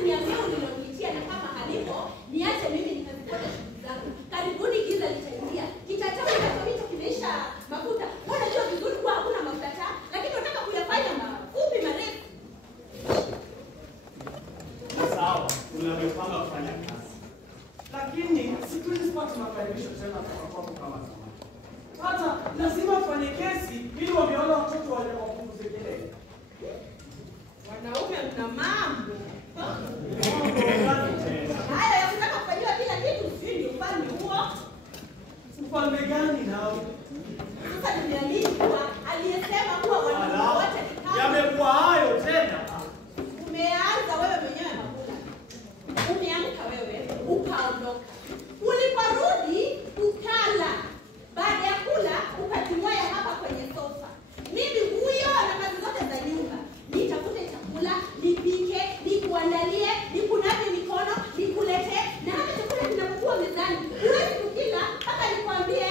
basi niambie ulilonitia na kama halipo niache mimi nikazifuata shughuli zangu. Karibuni giza litaingia. Kitachao hicho kimeisha mafuta. Unajua vizuri kwa hakuna mafuta taa, lakini unataka kuyafanya mafupi marefu. Sawa, unavyopanga kufanya kazi. Lakini siku hizi sipati makaribisho tena kwa kama zamani. Hata lazima ufanye kesi ili wameona watoto wale wapunguze kelele. Wanaume mna mambo. Haya unataka kufanyiwa kila kitu usini ufanye huo. Ufalme gani nao? Sasa nimeamini kuwa aliyesema kuwa wanaume wote ni kama. Yamekuwa hayo tena. Umeanza wewe mwenyewe makula. Umeamka wewe ukaondoka. Uliporudi ukala. Baada ya kula ukatimwaya hapa kwenye sofa. Mimi huyo na kazi zote za nyumba. Nitafute chakula, nipike, nikuandalie, nikunavye mikono, nikulete na hata chakula kinapokuwa mezani. Huwezi kukila mpaka nikwambie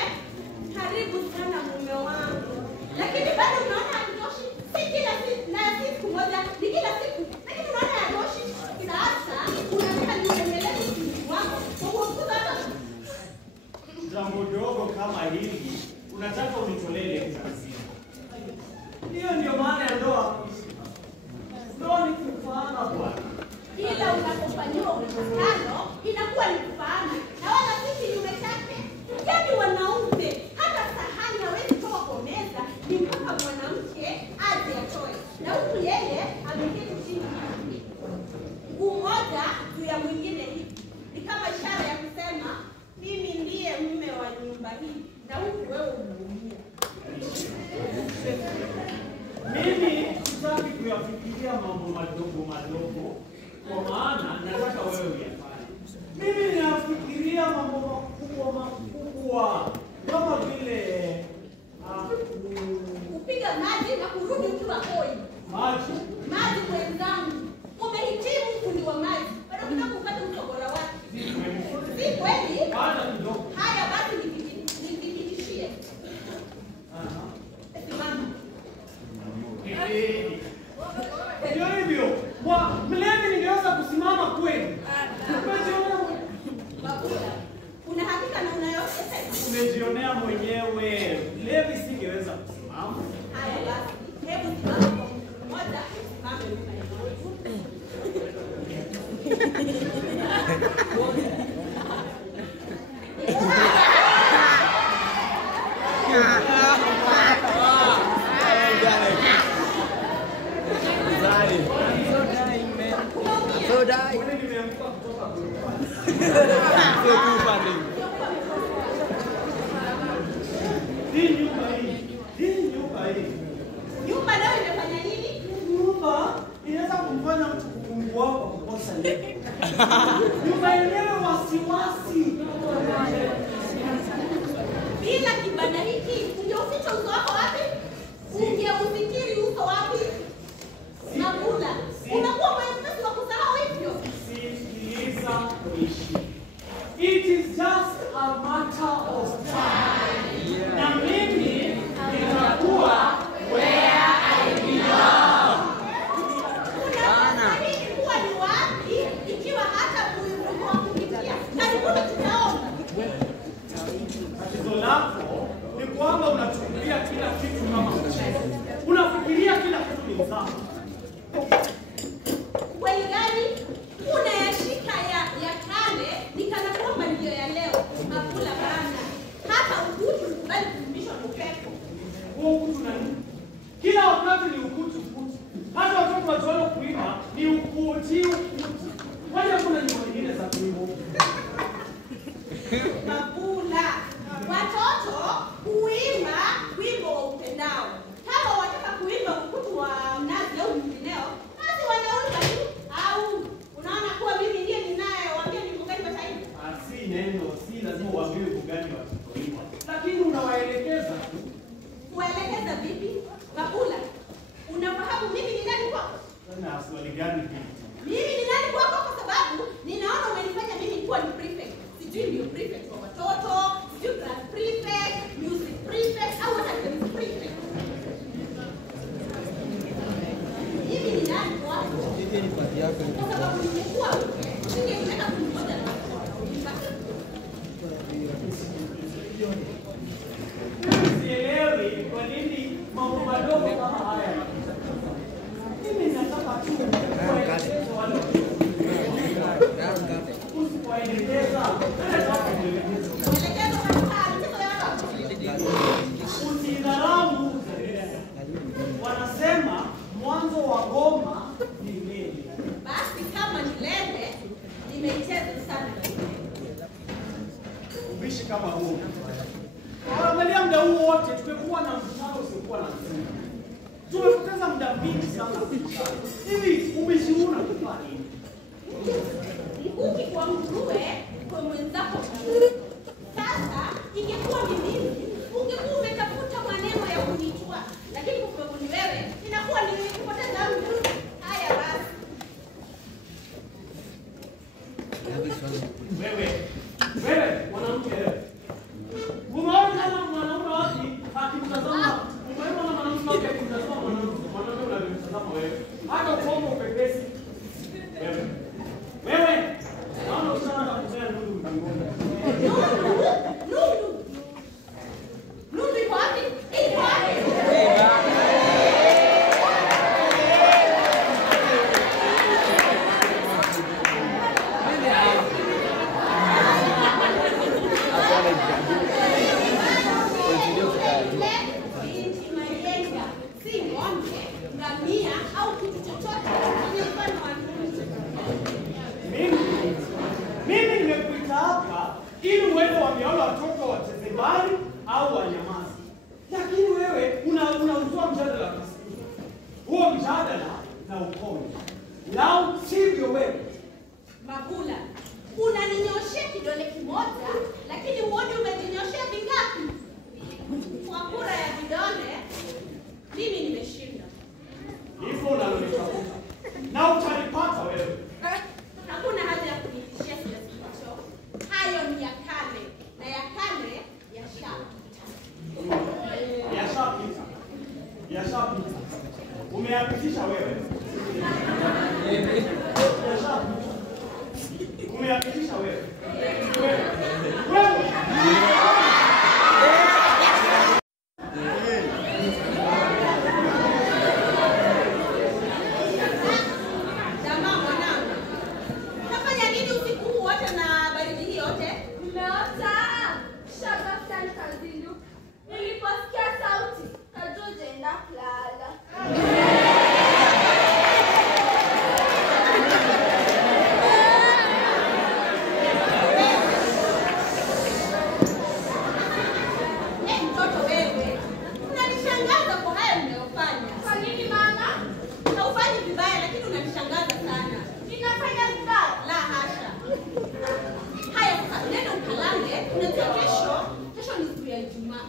karibu sana mume wangu. Lakini bado unaona hakutoshi. Si kila siku na siku moja, ni kila siku. Lakini unaona haitoshi. Sasa unataka niendelee usiku wako. Kwa kukuza hata jambo dogo kama hili unataka unitolee kazi. Hiyo ndio maana ya ndoa. Ndoa ni kufaana bwana. Kila unapofanyiwa mkutano inakuwa ni kufaana na wala si kinyume chake. Yaani wanaume hata sahani hawezi toa kwa meza, ni mpaka mwanamke aje atoe. Na huku yeye ameketi chini. Mguu mmoja juu ya mwingine hivi. Ni kama ishara ya kusema mimi ndiye mume wa nyumba hii na huku wewe umeumia. Mimi sitaki kuyafikiria mambo madogo madogo kwa maana nataka wewe uyafanye. Mimi ninafikiria mambo makubwa makubwa kama vile kupiga maji na kurudi ukiwa hoi. Maji mwenzangu. Umehitimu fundi wa maji. Bado kidogo upate utobora wake. Si kweli? Hata kidogo. Haya basi nikipitishie. Simama. Ndio hivyo. Mlevi ningeweza kusimama kweli. Bakula. Una hakika na unayosema? Umejionea mwenyewe. Mlevi singeweza kusimama. Haya basi. Hebu simama kwa mtu mmoja. Simame nyuma ya So die. So too funny. Nyumba leo imefanya nini? Nyumba inaweza kumfanya mtu kupungua kwa kukosa leo. Nyumba yenyewe wasiwasi. Bila kibanda hiki ungeuficha uso wako wapi? Ungeufikiri uso wapi? Nakula. Unakuwa mwepesi wa kusahau hivyo. Sikiliza kuishi. It is just a matter of time. Na mimi nitakuwa where I belong. Unafikiri kuwa ni wapi ikiwa hata muhimu wa kupitia? Karibuni tutaona. Tatizo lako ni kwamba unachukulia kila kitu kama mchezo. Unafikiria kila kitu ni mzaha. Kweli gani? Unayashika ya kale ni kana kwamba ndio ya leo. Makula bana. Hata ukutu ukubali kufundishwa na upepo. Huo ukutu na nini? Kila wakati ni ukutu. Hata watoto wazoea kuimba ni ukuti. Kwani hakuna nyimbo nyingine za kuimba? Makula. Watoto huimba wimbo wa upendao. Kama wataka kuimba ukutu wa mnazi au mwingineo, basi wanaimba tu. Au unaona kuwa mimi ndiye ninayewaambia ni mgani wa taifa? Si neno, si lazima uambiwe kugani watoto. Lakini unawaelekeza tu. Kuelekeza vipi? Makula. Unafahamu mimi ni nani kwako? Sana swali gani hili? Mimi ni nani kwako kwa sababu ninaona umenifanya mimi kuwa ni prefect. Sijui ndio prefect wa watoto, tunaicheza sana. Ubishi kama huu. Angalia muda huu wote tumekuwa na mkutano usiokuwa na msingi. Tumepoteza muda mwingi sana kubishana. Hivi ubishi huu unatupa nini? Mkuki kwa nguruwe kwa mwenzako. Sasa ingekuwa ni mimi, ungekuwa umetafuta maneno ya kunijua, lakini kwa sababu ni wewe, inakuwa ni kupoteza muda. Haya basi. Wewe, mwanamke wewe. Umeona kama mwanaume wapi akimtazama? Umeona mwanamke wapi akimtazama mwanaume unamtazama wewe? Hata ukombo upepesi. Wewe. Naona usana kuzea ndugu mbinguni. Nundu iko wapi? Iko wapi? Binti majenga, si ng'ombe, ngamia au kitu chochote kwenye mfano wa nundu. Mimi nimekuita hapa ili uweze wameona watoto wacheze mbali au wanyamazi. Lakini wewe unauzua mjadala wa kisiasa. Huo mjadala na ukome. Lau sivyo wewe. Mabula, unaninyoshea kidole kimoja, lakini uone umeninyoshea vingapi? Kwa kura ya vidole, mimi nimeshinda. Hivyo unalonitafuta. Na utalipata wewe. Hakuna haja ya kunitishia kiasi hicho. Hayo ni ya kale, na ya kale yashapita. Yashapita. Umeyapitisha wewe. Umeyapitisha wewe. Wewe. Jamaa mwanangu, unafanya nini usiku huu wote na baridi hii yote? Nimeota shaka nikazinduka. Niliposikia sauti, najua utaenda kulala. Mtoto wewe, unanishangaza kwa haya unayofanya. Kwa nini mama? Haufanyi vibaya, lakini unanishangaza sana. Ninafanya vibaya? La hasha. Haya sasa, nenda ukalange. Unajua kesho ni siku ya Ijumaa.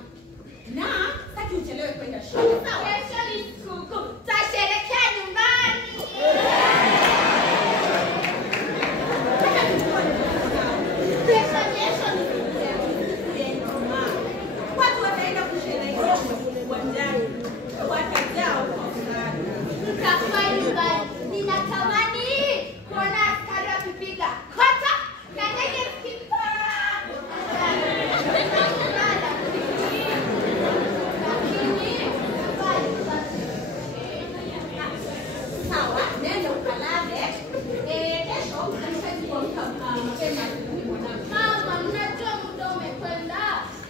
Na sitaki uchelewe kwenda shule. Sawa? Kesho ni sikukuu. Tutasherehekea nyumbani. Kesho ni siku ya Ijumaa. Watu wataenda kusherehekea uwanjani. Watajaa huko sana. Tutakuwa nyumbani. Ninatamani kuona askari wakipiga kota na ndege zikipaa. Sawa, nenda ukalale. Kesho unahitaji kuamka mapema mwanangu. Mama, mnajua muda umekwenda,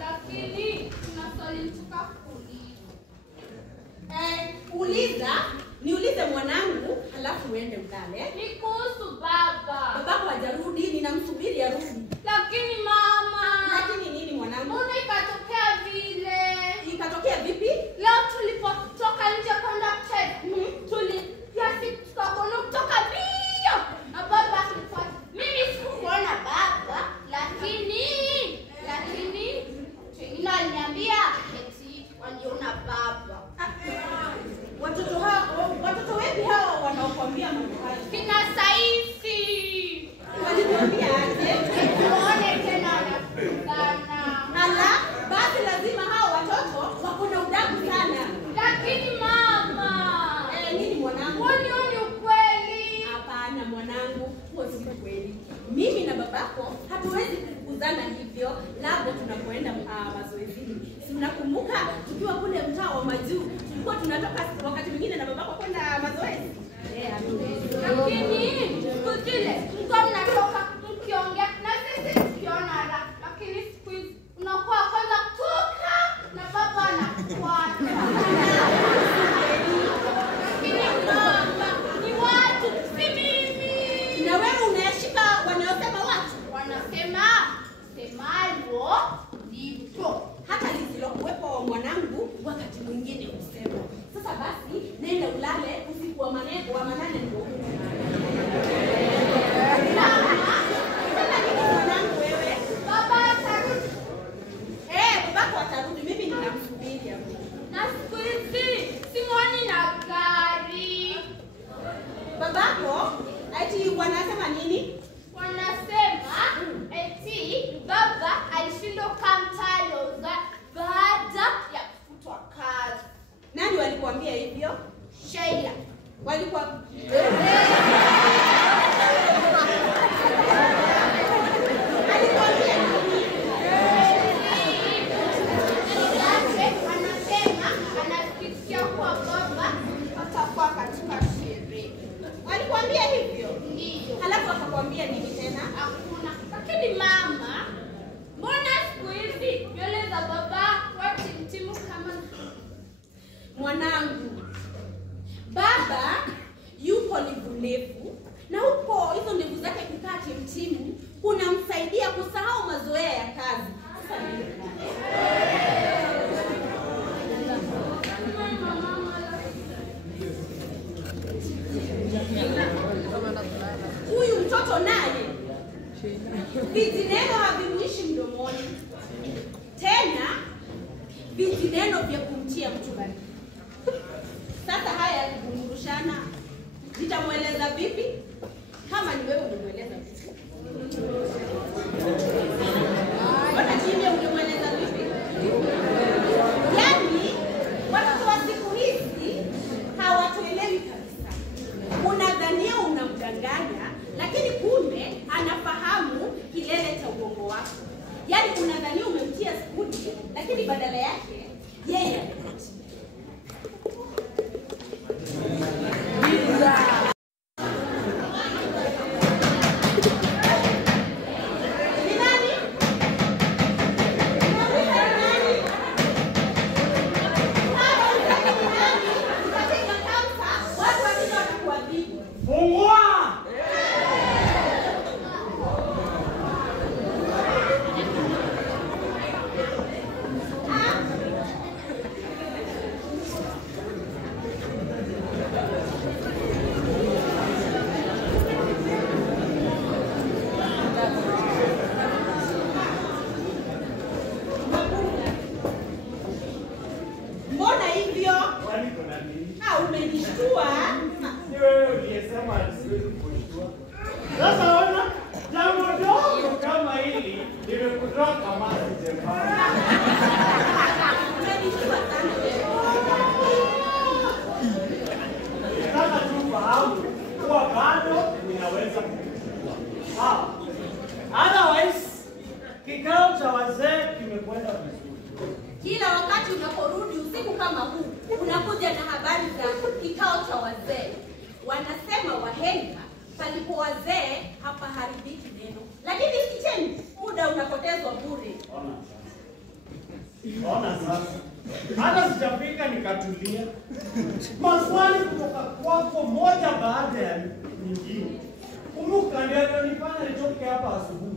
lakini kuna swali nitaka kuuliza. Uliza, niulize mwanangu, halafu uende ulale. Ni kuhusu baba. Babako hajarudi, ninamsubiri arudi. Lakini mama, Lakini nini mwanangu? mbona ikatokea vile? Ikatokea vipi? Leo tulipotoka nje kwenda kucheza, tukakuona kutoka bio na baba akifuata. Mimi sikuona baba, lakini wengine waliniambia eti waliona baba. Watoto wepi hao wanaokuambia mambo hayo? Kina Saisi Waliniambia aje? tuone tena wanafukana. Ala, basi lazima hao watoto wako na udaku sana. Lakini mama, Nini mwanangu? wanioni ukweli. Hapana mwanangu, huo si kweli. Mimi na babako hatuwezi kukuzana hivyo, labda tunapoenda mazoezini. Si unakumbuka tukiwa kule mtaa wa Majuu, tulikuwa tunatoka wakati mwingine na babako kwenda mazoezi? Lakini siku zile mlikuwa mnatoka mkiongea na sisi tukiona raha, lakini siku hizi unakuwa kwanza kutoka na baba anakufuata. Lakini mama, ni watu, si mimi. Na wewe unayashika wanayosema watu. Wanasema semalo ndivyo. Hata lisilokuwepo wa mwanangu wakati mwingine husema. Sasa basi nenda ulale usiku wa manane ndio huu. Sasa nini mwanangu wewe? Baba atarudi. Babako atarudi, mimi ninamsubiri hapo. Na siku hizi simuoni na gari. Babako ati wanasema nini? Wanasema eti baba alishindwa kamtalo baada ya kufutwa kazi. Nani walikuambia hivyo? Sheila. Walikuwa alikwambia nini? Anasema anasikia kuwa baba atakuwa katika sherehe. Walikwambia hivyo? Ndio. Halafu akakwambia nini tena? Hakuna. Lakini mama, mbona siku hizi nywele za baba watimtimu kama Mwanangu, baba yupo ndevu na huko hizo ndevu zake kukaa timtimu kunamsaidia kusahau mazoea ya kazi. Sasa huyu mtoto naye vijineno havimuishi mdomoni tena, vijineno vya kumtia mtu baridi. Sasa haya yakugumurushana, nitamweleza vipi? Kama ni wewe ungemweleza vipi? Mbona chini ungemweleza vipi? Yaani watoto wa siku hizi hawatuelewi kabisa. Unadhania unamdanganya, lakini kumbe anafahamu kilele cha uongo wako. Yaani unadhania umemtia skudi, lakini badala yake yeye amekutia. Umenishtua. Ni wewe uliyesema siwezi kushtua. Sasa ona, jambo dogo kama hili limekutoa kama sijepanga. Umenishtua sana wewe. Nataka tu fahamu kuwa bado ninaweza kukuchukua. Otherwise, kikao cha wazee kimekwenda vizuri. Kila wakati unaporudi usiku kama huu, unakuja na habari za kikao cha wazee. Wanasema wahenga, palipo wazee hapaharibiki neno. Lakini sicheni, muda unapotezwa bure. Ona sasa. Hata sijafika nikatulia. Maswali kutoka kwako moja baada ya nyingine. Kumbuka ndio nifanya nitoke hapa asubuhi.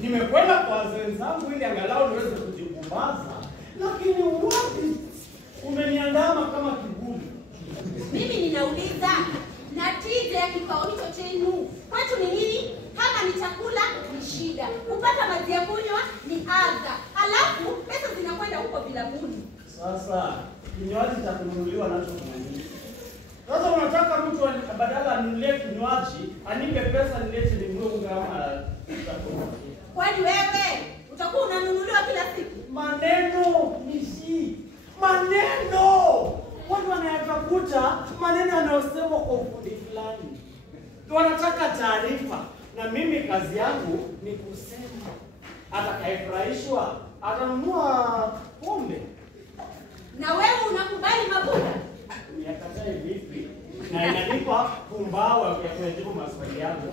Nimekwenda kwa wenzangu ili angalau niweze kujipumbaza, lakini wapi umeniandama kama kiburi. Mimi ninauliza, natija ya kikao hicho chenu kwetu ni nini? Kama ni chakula ni shida, kupata maji ya kunywa ni adha, halafu pesa zinakwenda huko vilabuni. Sasa kinywaji cha kununuliwa nacho kuna nini? Sasa unataka mtu badala anunulie kinywaji anipe pesa nilete ninunue unga ama chakula? Kwani wewe utakuwa unanunuliwa kila siku? Maneno nishi. Maneno! Watu wanayatafuta maneno yanayosemwa kwa ufundi fulani. Wanataka taarifa, na mimi kazi yangu ni kusema. Atakayefurahishwa atanunua pombe. Na wewe unakubali mabunda? Yakatae vipi? Na inanipa pumbawa ya kujibu maswali yangu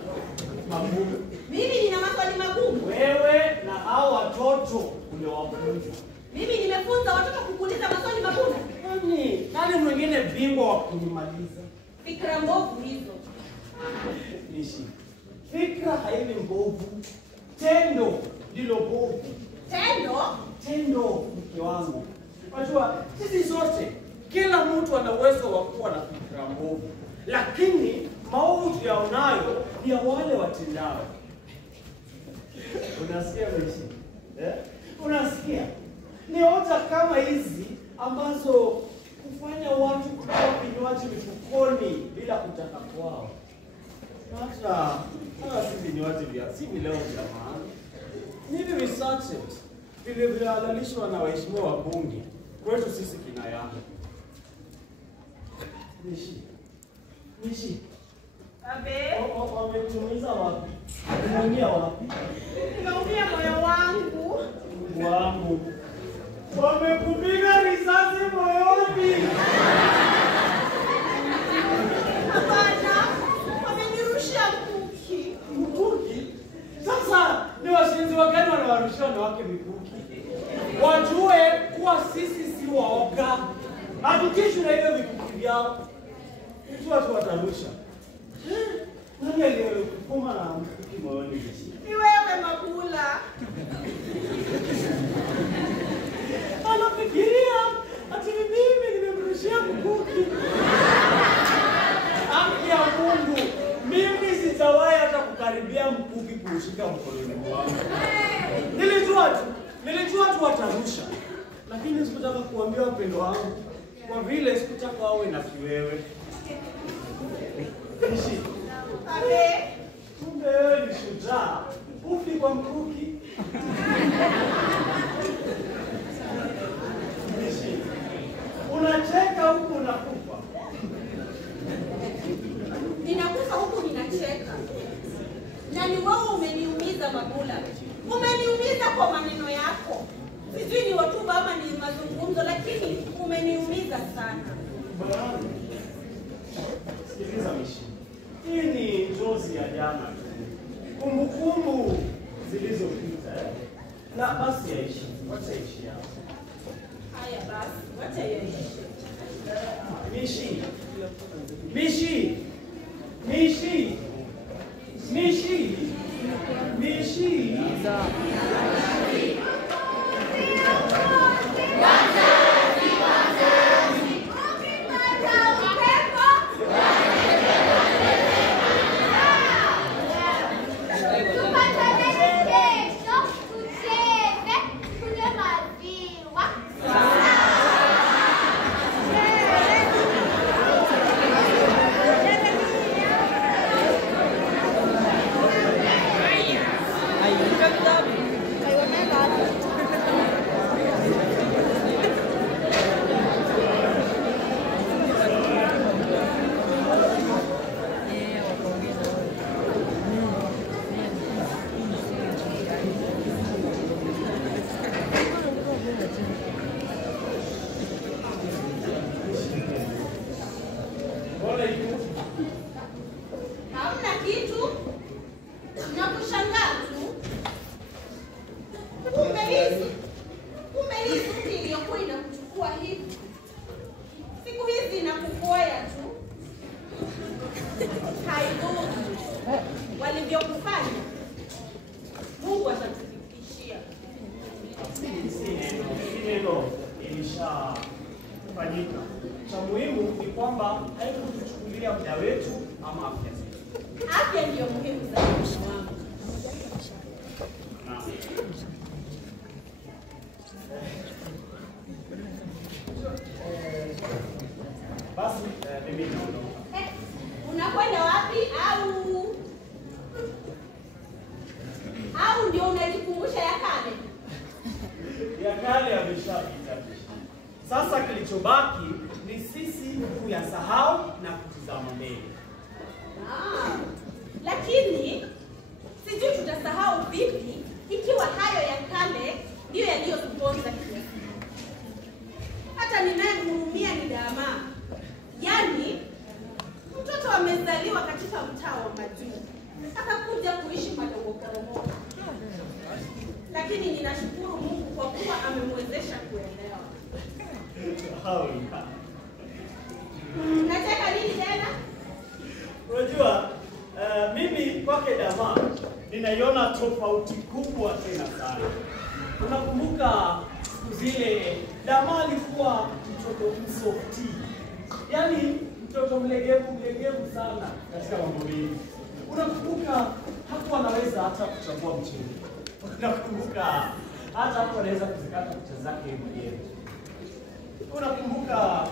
magumu. Mimi nina maswali magumu. Wewe na hao watoto uliowafunza. Mimi nimefunza watoto kukuuliza maswali magumu. Nani mwingine bingwa wa kunimaliza? Fikra mbovu hizo. Nishi. Fikra haini mbovu, tendo ndilo bovu. Tendo? Mke wangu. Unajua, sisi zote, kila mtu ana uwezo wa kuwa na fikra mbovu, lakini maovu tuyaonayo ni ya wale watendao. Unasikia Mishi? Unasikia? Ni hoja kama hizi ambazo kufanya watu kutoa vinywaji mifukoni bila kutaka kwao. Hata si vinywaji vya si vileo vya maana. Hivi visache vilivyohalalishwa na waheshimiwa wabunge kwetu sisi kina Yanga. Mishi. Abe. Wametumiza wapi? Umeumia wapi? Umeumia moyo wangu. Wamekupiga risasi moyoni. Hapana. Wamenirushia mkuki. Mkuki? Sasa ni washenzi wagani wanawarushia wanawake mikuki? Wajue kuwa sisi si waoga. Hatutishwi na hivyo mikuki vyao. Hitu watu watarusha. Nani aliyekufuma na mkuki moyoni? Ni wewe Mabula. Anafikiria ati mimi nimemrushia mkuki. Haki ya Mungu, mimi sijawahi hata kukaribia mkuki kuushika mkononi mwangu. Nilijua tu watarusha, lakini sikutaka kuambia upendo wangu kwa vile sikutaka wawe na kiwewe. Mishi. Abe. Kumbe wewe ni shujaa, ufi kwa mkuki. Mishi. Unacheka huku unakufa. Ninakufa huku ninacheka. Na ni wewe umeniumiza Mabula. Umeniumiza kwa maneno yako. Sijui ni hotuba ama ni mazungumzo, lakini umeniumiza sana. Bwana. Sikiliza Mishi. Hii ni njozi ya jana tu. Kumbukumbu zilizopita. Na basi yaishi. Wacha ishi hapo. Haya basi, wacha yaishi. Mishi. Mishi. Mishi. Mishi. Mishi. Hamna kitu. Nakushangaa tu. Kumbe hii suti iliyokuwa inakuchukua hivi. Siku hizi inakukoya tu. Haidhuru. Walivyokufanya, Mungu atatufikishia. Si neno ilishafanyika. Cha muhimu ni kwamba haikutuchukulia muda wetu ama afya zetu. Afya ndiyo muhimu zaidi wangu. Basi mimi naondoka. Unakwenda wapi au ndio unajikumbusha ya kale? Ya kale yameshapita. Sasa kilichobaki ni sisi kuyasahau na kutizama mbele. Lakini sijui tutasahau vipi ikiwa hayo ya kale ndiyo yaliyotuponza kiasi. Hata ninayemhurumia ni Dama. Yaani mtoto amezaliwa katika mtaa wa Majuu, akakuja kuishi Madogo Koromoko. Lakini ninashukuru Mungu kwa kuwa amemwezesha kuelewa. Nataka nini tena? Unajua, mimi kwake Dama ninaiona tofauti kubwa tena sana. Unakumbuka siku zile Dama alikuwa mtoto msofti, yaani mtoto mlegevu sana katika mambo mengi. Unakumbuka hakuwa anaweza hata kuchagua mchezo. Unakumbuka hata hapo anaweza kuzikata kucha zake mwenyewe. Unakumbuka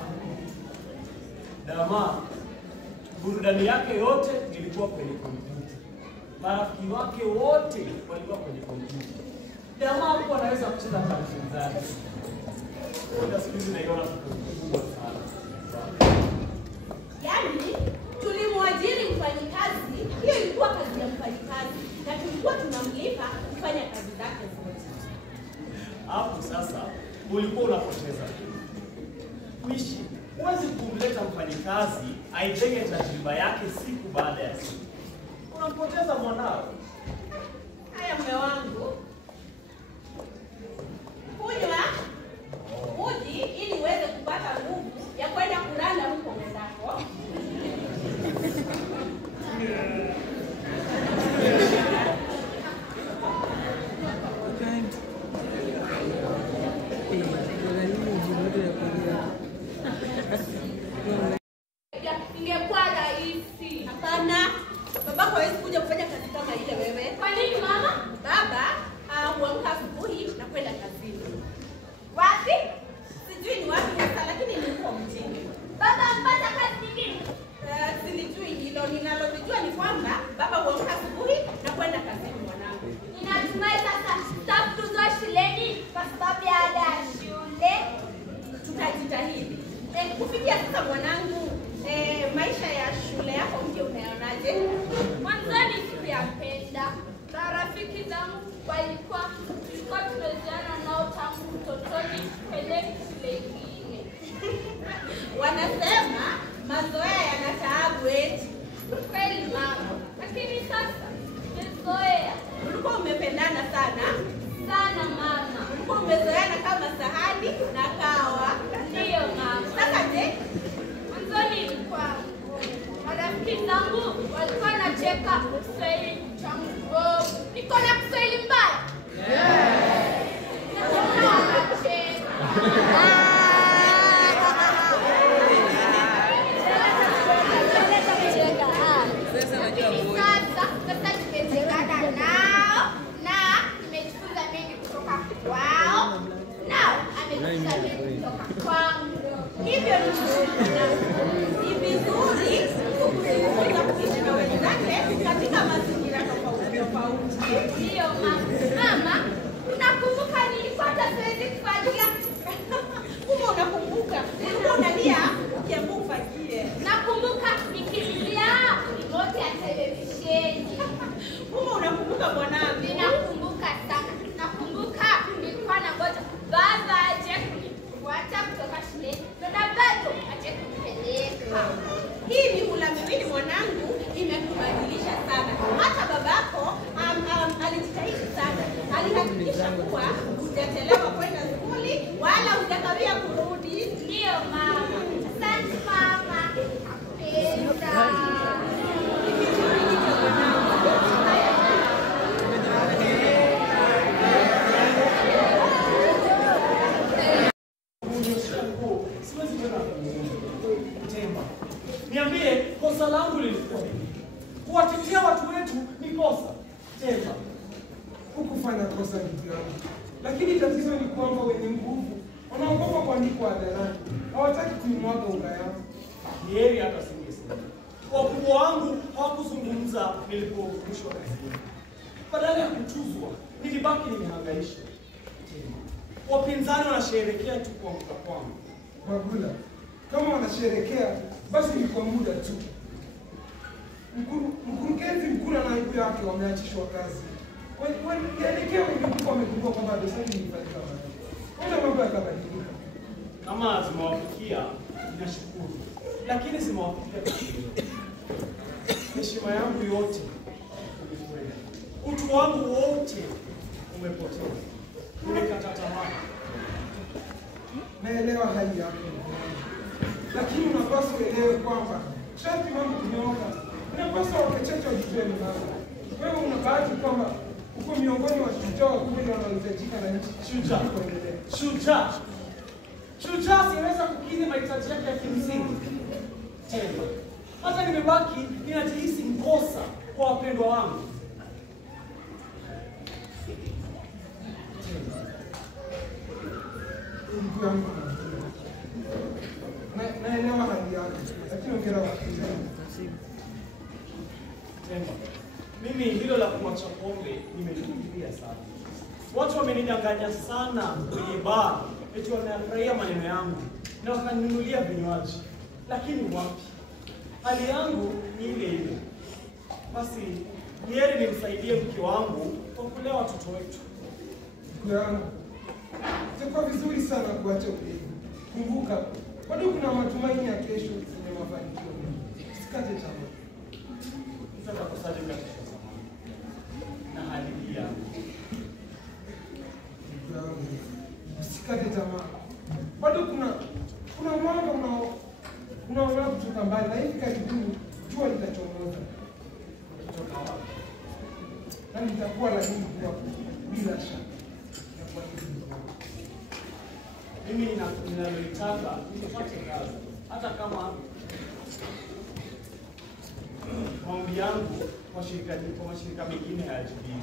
Dama burudani yake yote ilikuwa kwenye kompyuta. Marafiki wake wote walikuwa kwenye kompyuta. Dama hapo anaweza kucheza cartoon zake. Kwa siku hizi naiona kubwa sana. Yaani tulimwajiri mfanyikazi, hiyo ilikuwa kazi ya mfanyikazi na tulikuwa tunamlipa kufanya kazi zake zote. Hapo sasa ulikuwa unapoteza. Mishi, huwezi kumleta mfanyikazi aijenge tajriba yake siku baada ya siku. Unampoteza mwanao. Haya mume wangu, kunywa uji ili uweze kupata nguvu ya kwenda kulala huko mwendako. Ingekuwa rahisi. Hapana, babako hawezi kuja kufanya kazi kama ile wewe. Kwa nini mama? Baba huamka asubuhi na kwenda kazini. Wapi? Sijui ni wapi hasa, lakini nilikuwa mjini. Baba mpata kazi nyingine? Silijui hilo. Ninalolijua ni kwamba baba huamka asubuhi na kwenda kazini mwanangu. Ninatumai sasa tutafukuzwa shuleni kwa sababu ya ada ya shule. Tutajitahidi. Kufikia sasa mwanangu, maisha ya shule yako ndio unayonaje? Mwanzoni sikuyapenda. Marafiki zangu tulikuwa tumezoeana nao tangu utotoni kwenye shule ingine. Wanasema mazoea yana taabu eti. Kweli mama, lakini sasa tumezoea Ulikuwa umependana sana. sana mama. Ulikuwa umezoeana kama sahani na kawa. Ndiyo mama. Sasa je? Mwanzoni ilikuwa ngumu. Marafiki zangu walikuwa wanacheka Kiswahili changu bovu. Niko na Kiswahili mbaya? Na wanacheka. Sasa tumetengana nao na nimejifunza mengi kutoka kwao, nao amejifunza mengi kutoka kwangu. Hivyo ni ni vizuri kujifunza kuishi na wenzake katika mazingira tofauti. Ndiyo mama. Mama, unakumbuka nilikuwa hata siwezi kufagia? Kumbe unakumbuka. Ulikuwa unalia ukiamua ufagie. Nakumbuka nikililia remote ya televisheni. Kumbe unakumbuka mwanangu. Ninakumbuka sana. Nakumbuka nilikuwa nangoja baba aje kunifuata kutoka shule na bado aje kunipeleka. Hii mihula miwili mwanangu imekubadilisha sana. Hata babako alijitahidi sana. Alihakikisha kuwa hujachelewa kwenda skuli wala hujakawia kurudi. Ndiyo mama. Asante mama. Napenda. Siwezi kwenda Temba. Niambie kosa langu lilikuwa nini? Kuwatetea watu wetu ni kosa. Temba. Hukufanya kosa ndugu yangu, lakini tatizo ni kwamba wenye nguvu wanaogopa kuandikwa hadharani, hawataki kuimwaga unga yao. Ni heri hata singesema. Wakubwa wangu hawakuzungumza nilipofurushwa kazini. Badala ya kutuzwa, nilibaki nimehangaishwa. Temba. Wapinzani wanasherehekea tu kuanguka kwangu. Magula, kama wanasherekea basi ni kwa muda tu. Mkurugenzi mkuu na naibu yake wameachishwa kazi. Walielekea wengi wamegundua kwamba dosari ilifanyika mahali. Ona mambo yakabadilika. Kama zimewafikia, ninashukuru. Lakini zimewafikia vizuri. Heshima yangu yote umekwenda. Utu wangu wote umepotea. Nimekata tamaa. Naelewa hali yako, lakini unapaswa uelewe kwamba sharti mambo kunyooka, unapaswa wakecheche wajitoe mlango. Wewe una bahati kwamba uko miongoni wa shujaa wakubwa wanaohitajika na nchi. Shujaa. Kuendelea. Shujaa. Shujaa siweza kukidhi mahitaji yake ya kimsingi. Tena. Hata nimebaki ninajihisi mkosa kwa wapendwa wangu. Ndugu yangu. Naelewa hali yako. Lakini ongera Temba, mimi hilo la kuacha pombe nimelifikiria sana. Watu wamenidanganya sana kwenye baa, eti wanafurahia maneno yangu na wakaninunulia vinywaji, lakini wapi? Hali yangu ni ile ile. Basi heri nimsaidie mke wangu kwa kulea watoto wetu. ndugu yangu. Itakuwa vizuri sana kuacha ulevi. Kumbuka, bado kuna matumaini ya kesho yenye mafanikio. Usikate tamaa. Nitakosaje katika zamani na hali hii yangu? Ndugu yangu, usikate tamaa. Bado kuna mwanga unaona kutoka mbali, na hivi karibuni jua litachomoza. Kutoka wapi? Na litakuwa lakini kuwa bila shaka. Itakuwa hivi. Mimi ninalotaka nipate kazi, hata kama maombi yangu kwa mashirika mengine hayajibii,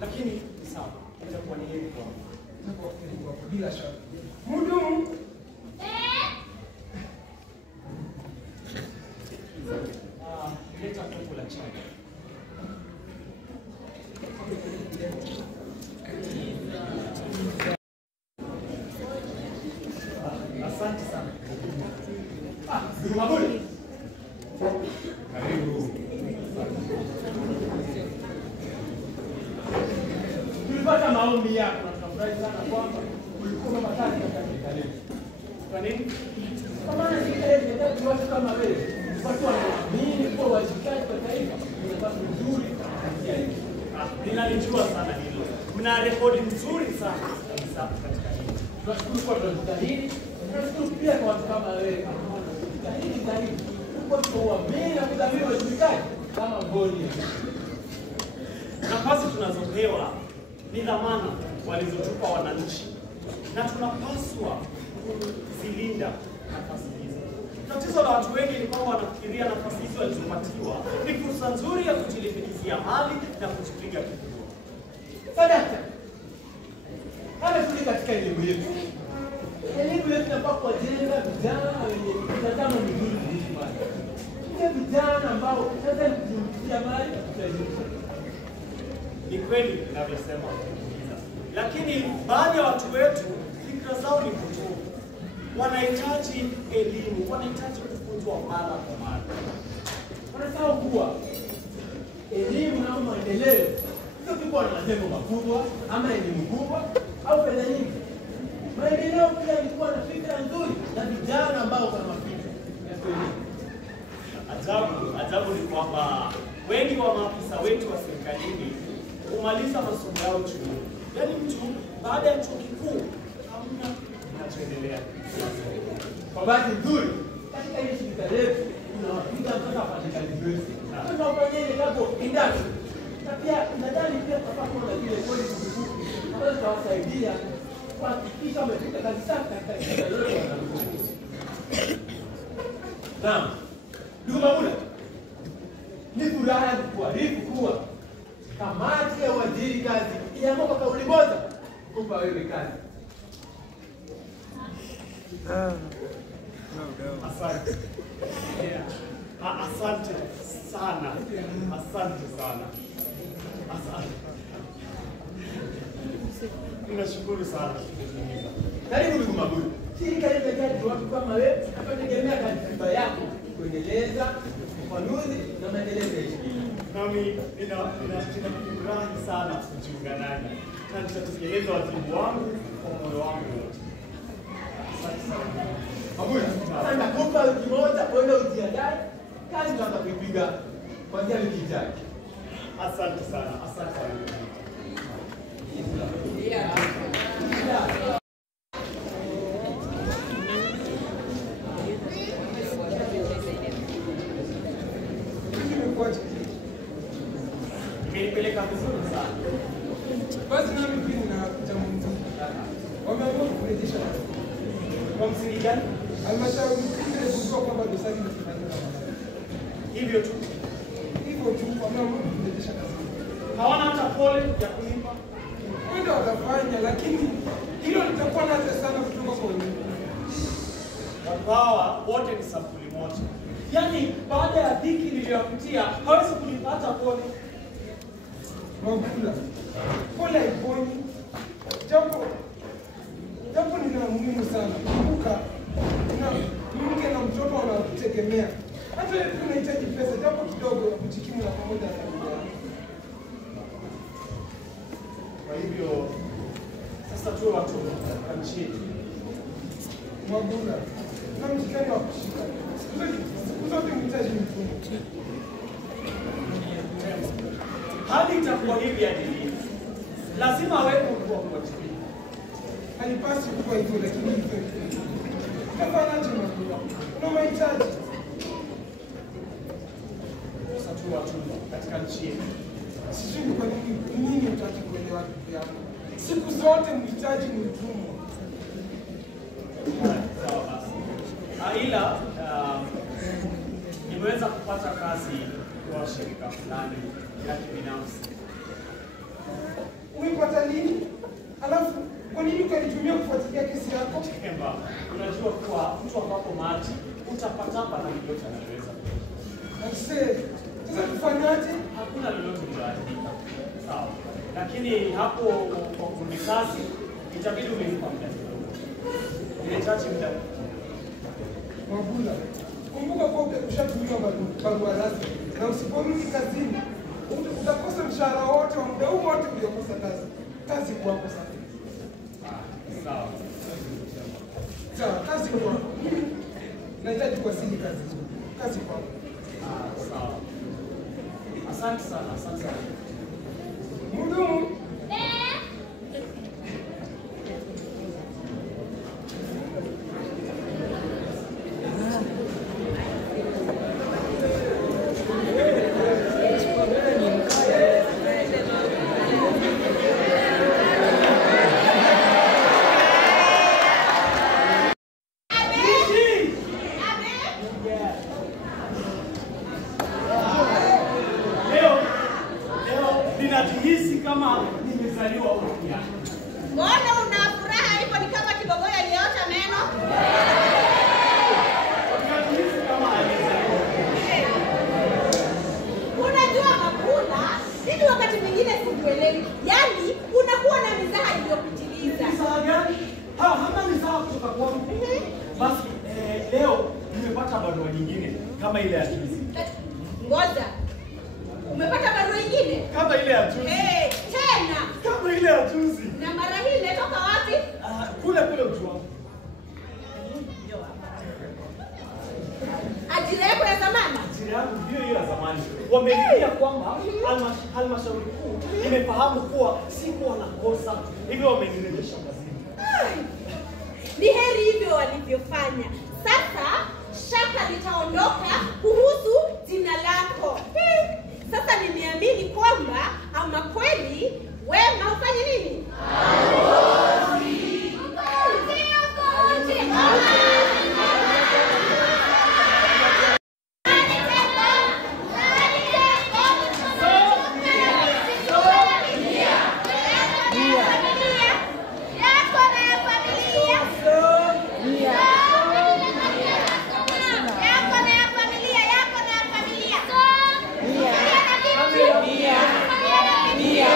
lakini ni sawa, itakuwa ni heri kwangu. Itakuwa heri kwako bila shaka. Mhudumu, Leta kopo la chai. Asante sana. Mabuli. Karibu. Tulipata maombi yako na tunafurahi sana kwamba ulikuwa umepata katika letu. Kwa nini? Kwa maana shirika letu linataka watu kama wewe, watu wanaamini kuwa wajibikaji kwa taifa, ni nafasi nzuri. Ninalijua sana hilo. Mna rekodi nzuri sana kabisa katika hili. Tunashukuru kwa tunajitahidi. Tunashukuru pia kwa watu kama wewe. Jitahidi zaidi. Kwa kuamini na kudhamini wajibikaji kama ngoni. Nafasi tunazopewa ni dhamana walizotupa wananchi na tunapaswa kuzilinda nafasi hizo. Tatizo la watu wengi ni kwamba wanafikiria nafasi hizo walizopatiwa ni fursa nzuri ya kujilimbikizia mali na kujipiga kifua. Sadaka, hata tuli katika elimu yetu. Elimu yetu inafaa kuwajenga vijana wenye mtazamo mzuri kuishi mali. Ile vijana ambao sasa ni kujimbikizia mali na kujielimisha. Ni kweli ninavyosema, lakini baadhi ya watu wetu fikra zao ni potofu. Wanahitaji elimu, wanahitaji kufunzwa mara kwa mara. Wanasahau kuwa elimu na maendeleo sio tu kwa majengo makubwa ama elimu kubwa au fedha nyingi. Maendeleo pia ni kuwa na fikra nzuri na vijana ambao wana mafikra ya kweli. Ajabu ni kwamba wengi wa maafisa wetu wa serikalini kumaliza masomo yao chuo. Yaani mtu baada ya chuo kikuu hamna kinachoendelea. Kwa bahati nzuri katika ile shirika letu tunawapita mpaka wafanyakazi wetu. Tunawafanyia kazi industry. Na pia nadhani pia tutapata kuona zile policy fupi ambazo zitawasaidia kuhakikisha wamefika kazi safi katika shirika lote wanalokuwa. Naam. Ndugu Mabula, ni furaha ya kukuarifu kuwa kamati ya uajiri kazi iliamua kwa kauli moja kukupa wewe kazi. Asante. Asante sana. Asante sana. Asante. Ninashukuru sana. Karibu ndugu Mabula. Shirika linahitaji watu kama wewe, tunategemea katiba yako kuendeleza upanuzi na maendeleo ya nchi. Nami ninafurahi sana kujiunga nanyi na nitatekeleza wajibu wangu kwa moyo wangu wote. Asante sana. Mabula, sasa nakupa wiki moja uende ujiandae, kazi tutaanza kuipiga kuanzia wiki ijayo. Asante sana. Asante sana. Nimekuacha. Imenipeleka sana. Basi nami pia nina jambo mzuri. Wameamua kurejesha kazi. Kwa msingi gani? Halmashauri imegundua kwamba dosari imefanyika na malaya. Hivyo tu. Hivyo tu wameamua kurejesha kazi. Hawana hata pole ya kulipa. Wenda watafanya, lakini hilo litakuwa nadra sana kutoka kwa wenyewe. Watu hawa wote ni sampuli moja. Yaani baada ya dhiki niliyopitia hawezi kunipata pole. Mabula, pole haiponyi. Jambo ni la muhimu sana. Kumbuka, na mke na mtoto wanakutegemea. Hata wewe unahitaji pesa, japo kidogo ya kujikimu na pamoja na familia yako. Kwa hivyo sasa tuwe watu katika nchi yetu. Mabula, na mtihani wa kushika. Siku zote mhitaji mfumo. Hali itakuwa hivi hadi lini? Lazima awepo mtu wa kuwajibika. Halipasi kuwa hivyo, lakini hivyo. Utafanyaje Mabula? Una mahitaji. Sasa tuwe watu katika nchi yetu. Sijui kwa nini hutaki kuelewa ndugu yako. Siku zote mhitaji ni mtumwa. Sawa basi. Ila nimeweza kupata kazi kwa shirika fulani ya kibinafsi. Umepata lini? Alafu kwa nini ukalitumia kufuatilia kesi yako? Kemba, unajua kuwa mtu ambapo maji utapatapa na lolote anaweza. Sasa tufanyaje? Hakuna lolote liloharibika. Sawa. Lakini hapo kwa kundi kazi itabidi umelipa muda kidogo. Inahitaji muda. Mabula, kumbuka kuwa ushatumia barua rasmi na usiporudi kazini utakosa mshahara wote wa muda huu wote uliokosa kazi. Kazi kwako sasa. Sawa. Sawa, kazi kwako. Nahitaji kuwasili kazi. Kazi kwako. Sawa. Asante sana, asante sana. Mhudumu. Ninajihisi kama nimezaliwa upya. Mbona una furaha hivyo ni kama kibogoyo aliyeota meno? Ninajihisi kama nimezaliwa upya. Unajua Mabula, mimi wakati mwingine sikuelewi. Yaani unakuwa na mizaha iliyopitiliza. Mizaha gani? Hamna mizaha kutoka kwangu. Basi leo nimepata barua nyingine kama ile ya juzi. Ngoja. Umepata barua nyingine? Kama ile ya juzi. Tena. Kama ile ya juzi. Na mara hii imetoka wapi? Kule ujuangu. Ajira yako ya zamani? Ajira yangu ndio hiyo ya zamani. Wameniambia kwamba halmashauri kuu imefahamu kuwa sikuwa na kosa, hivyo wamenirejesha kazini. Ni heri hivyo walivyofanya. Sasa shaka litaondoka kuhusu jina lako. Sasa nimeamini kwamba ama kweli wema ufanye nini? Yeah.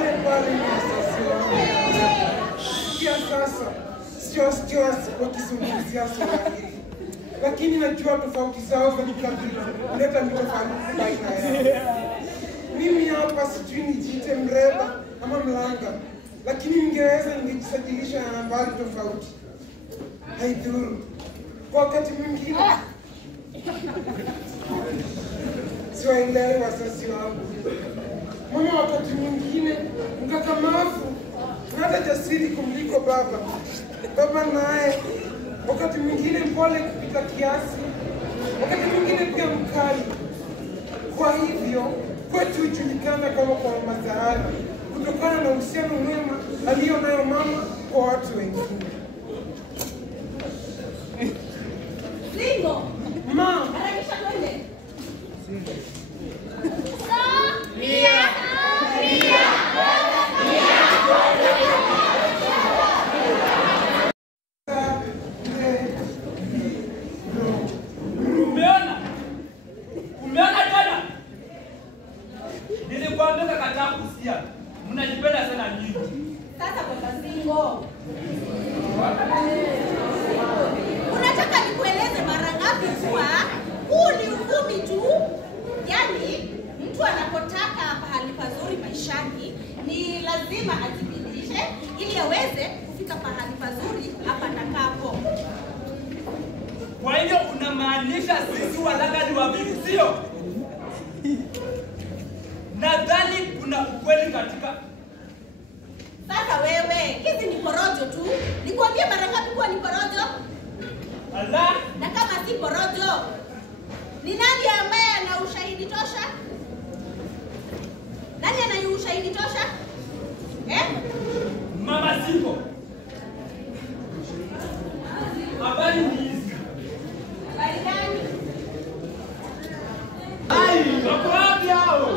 wale pale ni wasasi wangu. Sikia sasa, sio wakizungumzia swala hili. Lakini najua tofauti zao za kikabila huleta mitofauti baina yao. Mimi hapa sijui nijiite mreba ama mlanga, lakini ningejisajilisha na nambari tofauti. Haidhuru. Kwa wakati mwingine siwaelewi wazazi wangu. Mama wakati mwingine mkakamavu na hata jasiri kumliko baba. Baba naye wakati mwingine mpole kupita kiasi, wakati mwingine pia mkali. Kwa hivyo kwetu hujulikana kama kwa Mama Zahara, kutokana na uhusiano mwema aliyo nayo mama kwa watu wengine. Ringo. Ma, Harakisha twende. Umeona tena? Nilikwambia kakataa kusikia. Mnajipenda sana nyinyi. Sasa kwa Ringo. Unataka nikueleze mara ngapi kuwa huu ni uvumi tu? Yaani mtu anapotaka pahali pazuri maishani ni lazima ajibidishe ili aweze kufika pahali pazuri hapa atakapo. Kwa hivyo unamaanisha sisi walaghai ni wavivu, sio? Nadhani kuna ukweli katika. Sasa wewe, hizi ni porojo tu. Nikwambie mara ngapi kuwa ni porojo? Allah, Na kama si porojo, ni nani ambaye ana ushahidi tosha? Nani ana ushahidi tosha? Mama Ziko. Habari ni hizi. Habari gani? Ai, wako wapi hao?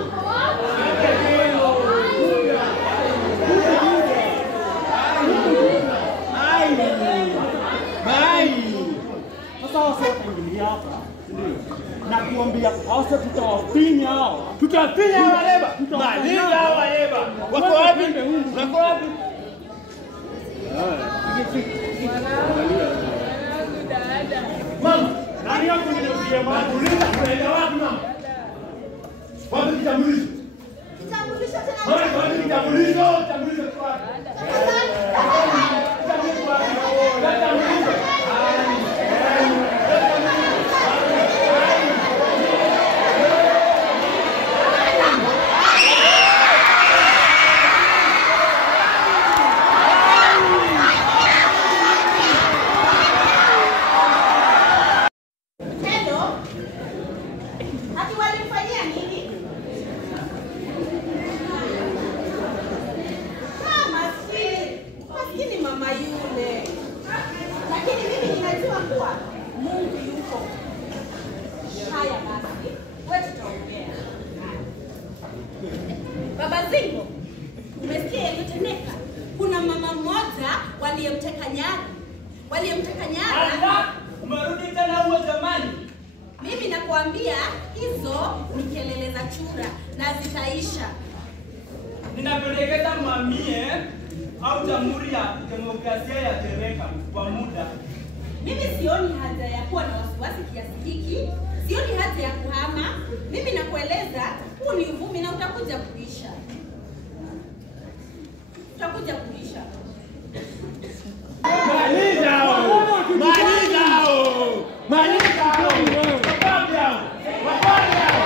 Sasa wasa wataingilia hapa, ndio. Na kuambia hasa tutawafinya hao. Tutafinya hawa leba. Maliza hawa leba. Wako wapi? Wako wapi? Mama, nani yako niliambia mama? Uliza kwenda wapi mama? Wapi kitambulisho? Kitambulisho tena. Mama, wapi kitambulisho? Kitambulisho kwa wapi? Kitambulisho kwa wapi? Ati walimfanyia nini? Maskini mama yule. Lakini mimi ninajua kuwa Mungu yuko. Haya basi, wewe tutaongea. Baba Zingo, umesikia yaliyotendeka? Kuna mama mmoja waliyemteka nyara. Allah, umerudi tena huo zamani. Mimi nakwambia hizo ni kelele za chura na zitaisha. Ninapendekeza mwamie au Jamhuri ya Demokrasia ya Tereka kwa muda. Mimi sioni haja ya kuwa na wasiwasi kiasi hiki. Sioni haja ya kuhama. Mimi nakueleza huu ni uvumi na utakuja kuisha. Utakuja kuisha. Maliza hao. Maliza hao. Maliza hao. Wapi hao? Wapi hao?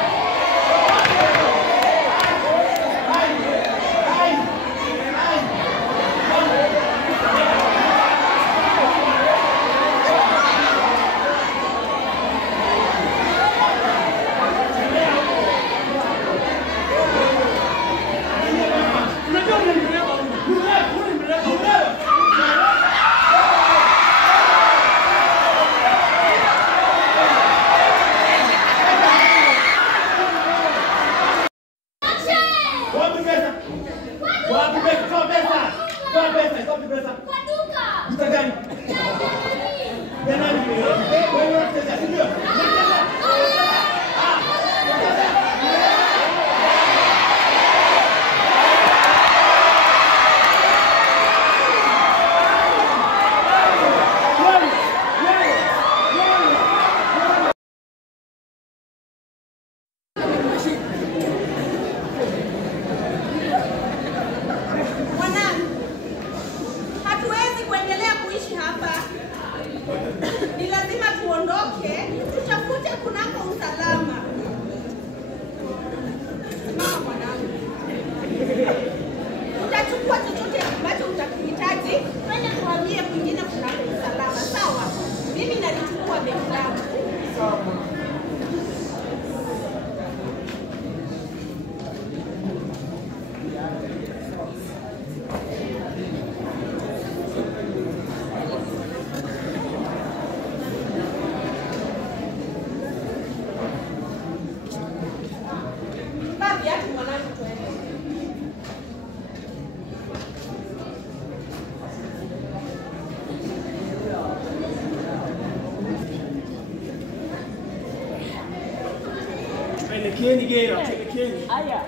Tuelekeni Gera, tuelekeni. Haya.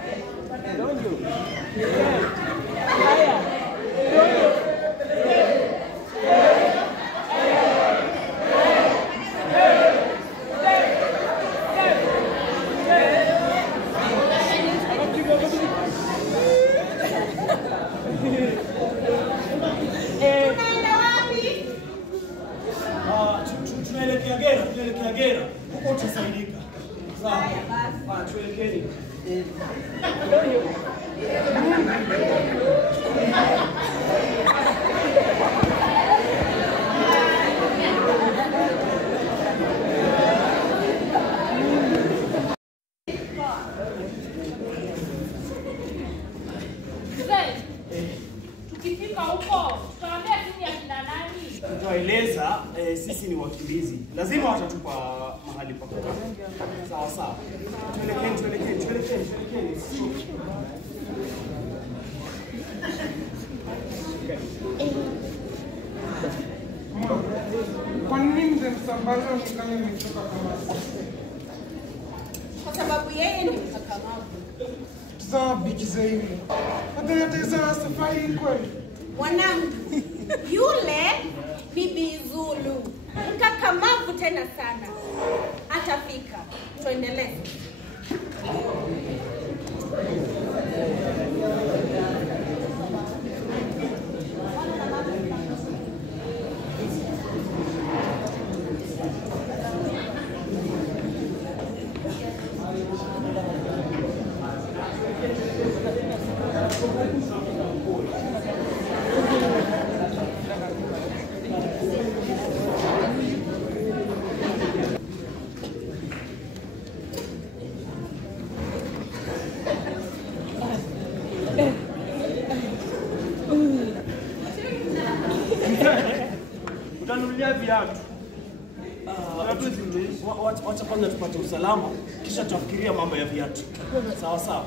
Donjo. Haya. Donjo. Unaenda wapi? Tunaelekea Gera, tunaelekea Gera. Huko tutasaidika. Sawa. Haya basi. Haya, tuelekeni. Tukifika huko, tutaambia timu ya kina nani? Tutaeleza sisi ni wakimbizi, lazima watatupa mahali pa kukaa. Sawa sawa, tuelekeni. Kwa nini mzee Msambaza unikane umetoka kama Kwa sababu yeye ni mkakamavu. tuzaa biki zaidi? Hata nateza safari kweli. Mwanangu, yule Bibi Zulu mkakamavu tena sana. Atafika. Tuendelee. Utanunulia viatu. Wacha kwanza tupate usalama, kisha tutafikiria mambo ya viatu. Sawa sawa.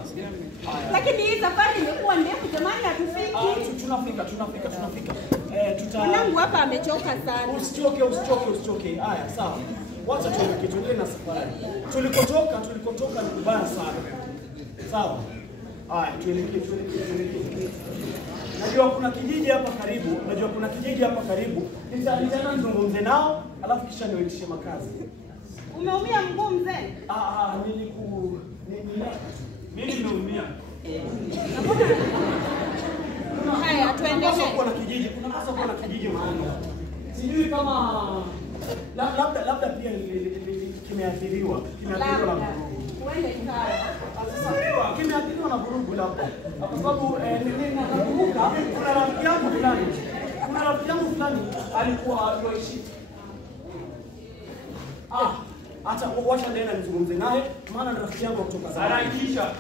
Lakini hii safari imekuwa ndefu jamani, hatufiki. Tunafika. Mwanangu hapa amechoka sana. Usichoke. Haya, sawa. Wacha tuendelee na safari. Tulikotoka ni kubaya sana. Sawa. Haya, tuelekee. Najua kuna kijiji hapa karibu. Nitaenda nizungumze nao, alafu kisha niwaitishe makazi. Umeumia mguu mzee? Mimi nimeumia. Haya, tuendelee. Kunapaswa kuwa na kijiji mahali. Sijui kama labda pia kimeathiriwa na vurugu. Uende kaya. Sasa kimeathiriwa na vurugu labda. Kwa sababu nakumbuka kuna rafiki yangu fulani alikuwa yoishi. Acha wacha nenda nizungumze naye, maana ni rafiki yangu kutoka zamani. Harakisha.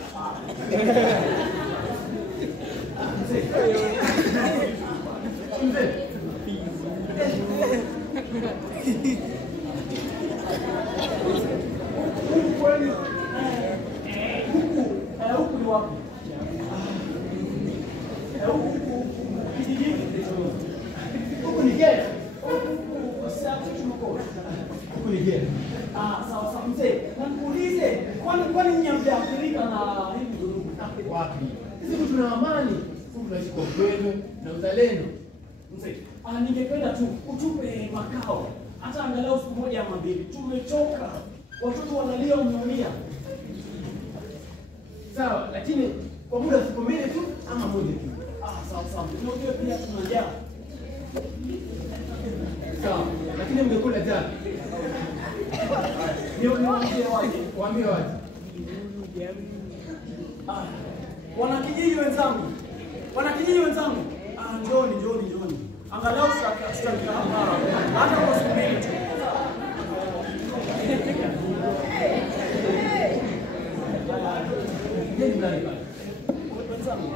Huku ni wapi? Huku ni Gera. Huku ni Gera. Sawa mzee. Nakuulize, kwani nyinyi hamjaathirika na hivi vurugu? Wapi? Sisi tuna amani. Tunaishi kwa kweli na uzalendo. Mzee, ningependa tu utupe makao. Hata angalau siku moja ama mbili. Tumechoka. Watoto wanalia wameumia. Sawa, lakini kwa muda siku mbili tu ama moja tu. Sawa. Tunajua pia tunajaa. Sawa, lakini mngekula jana. Waambie waje. Wanakijiji wenzangu. Njoni. Angalau tutakaa hapa hata kwa siku mbili tu. Nini mnali pale? Wenzangu.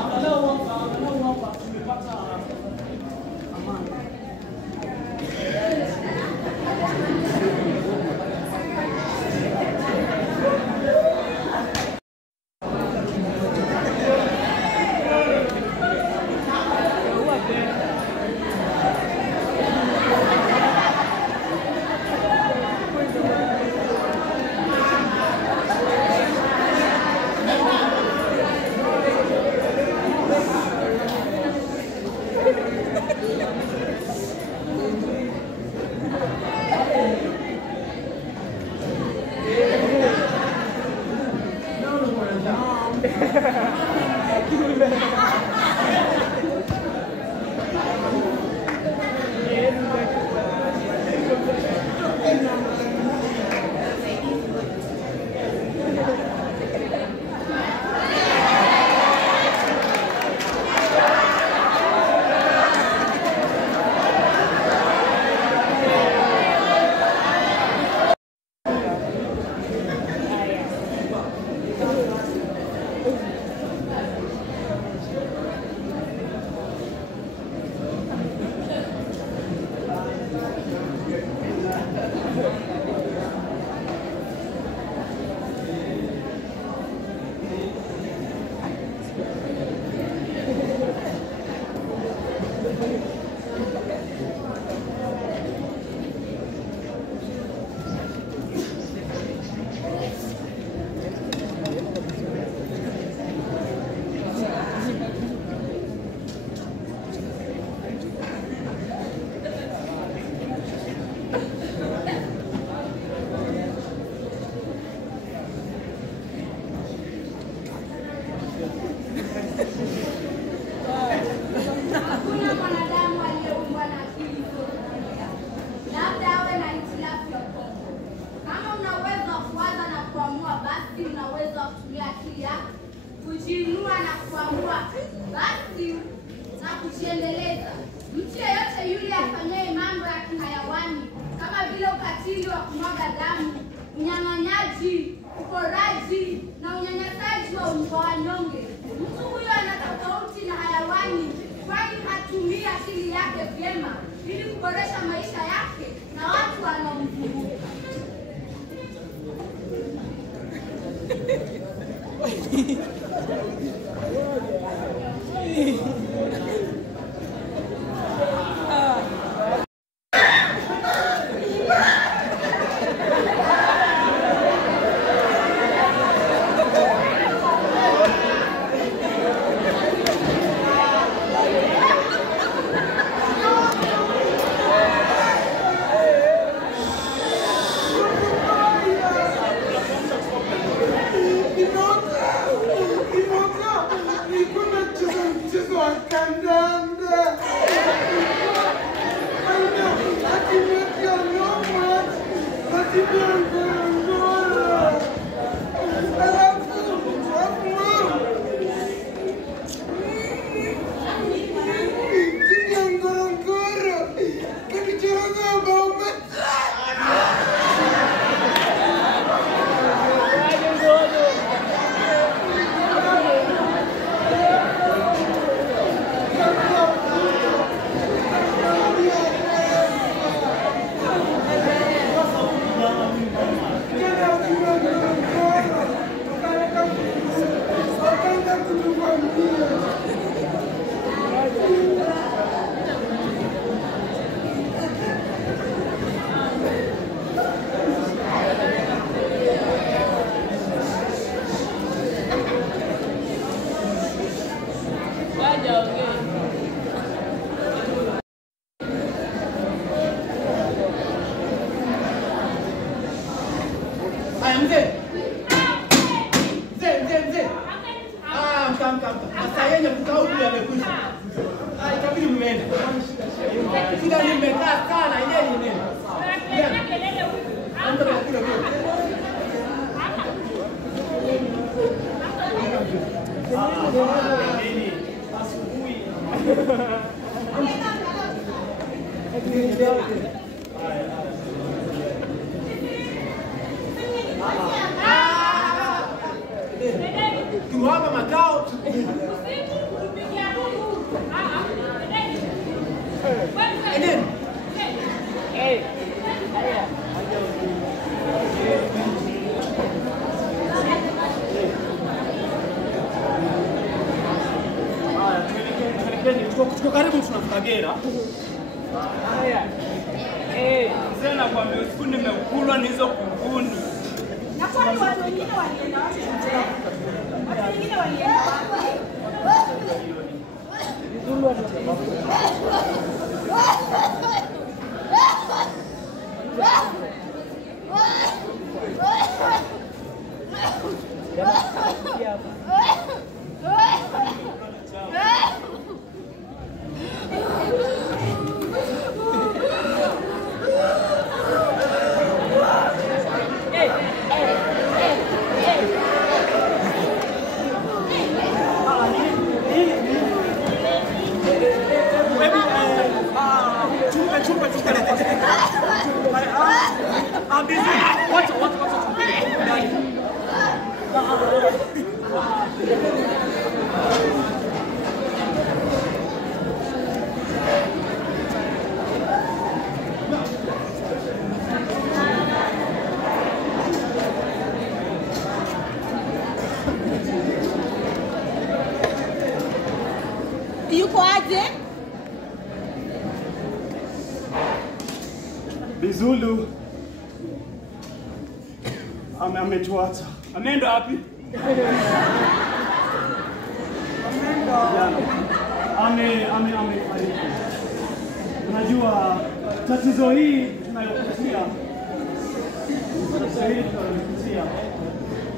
Angalau hapa tumepata Hakuna mwanadamu aliyeumbwa na akili isiyokuwa. Labda awe na hitilafu ya ubongo. Kama una uwezo wa kuwaza na kuamua, basi una uwezo wa kutumia akili yako kujiinua na kuamua, basi na kujiendeleza. Mtu yeyote yule afanyaye mambo ya kihayawani kama vile ukatili wa kumwaga damu, unyang'anyaji, uporaji na unyanyasaji wa wanyonge, mtu huyo ana tofauti na hayawani, kwani hatumii akili yake vyema ili kuboresha maisha yake na watu wanaomzunguka. Tuwapa makao. Tuko karibu tunafika Gera. Haya. Mzee nakwambia usiku nimekulwa na hizo kunguni. Na kwani watu wengine walienda wapi? Watu wengine walienda wapi? Yuko aje? Bizulu ametuacha. Ameenda wapi? Amefariki. Unajua tatizo hii tunayopitia,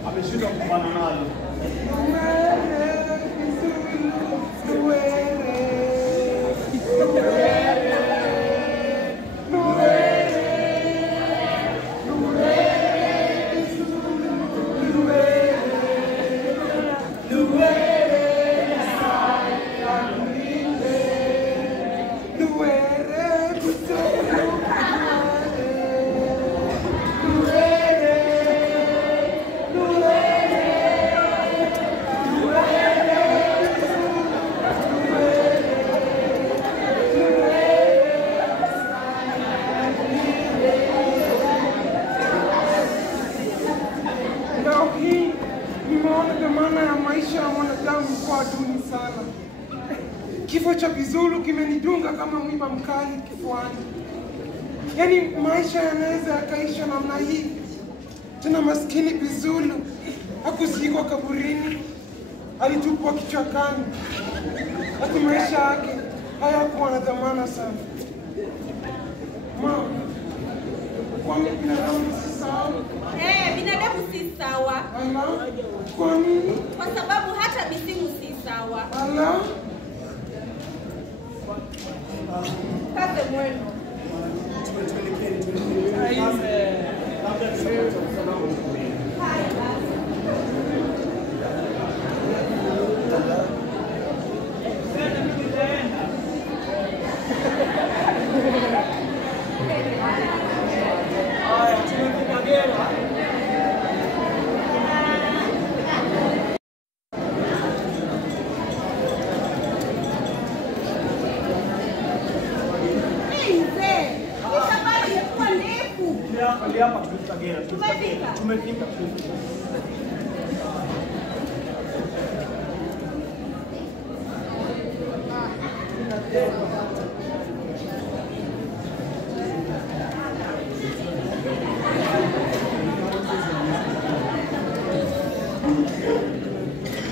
ameshindwa kupambana nalo. Kifo cha Bizulu kimenidunga kama mwiba mkali kifuani. Yaani maisha yanaweza yakaisha namna hii. Tena maskini Bizulu hakuzikwa kaburini, alitupwa kichakani. Hata maisha yake hayakuwa na dhamana sana. Mama, kwa binadamu si sawa. Binadamu si sawa. Ala, kwa nini? Kwa sababu hata misimu si sawa. Ala, Kaze mwendo. Haya basi. Tumefika.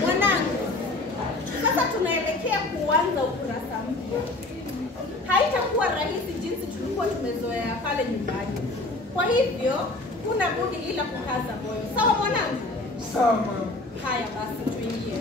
Mwanangu, sasa tunaelekea kuanza ukurasa mpya. Haitakuwa rahisi jinsi tulikuwa tumezoea pale nyumbani. Kwa hivyo, kuna budi ila kukaza moyo. Sawa mwanangu? sawa. Haya basi tuingie.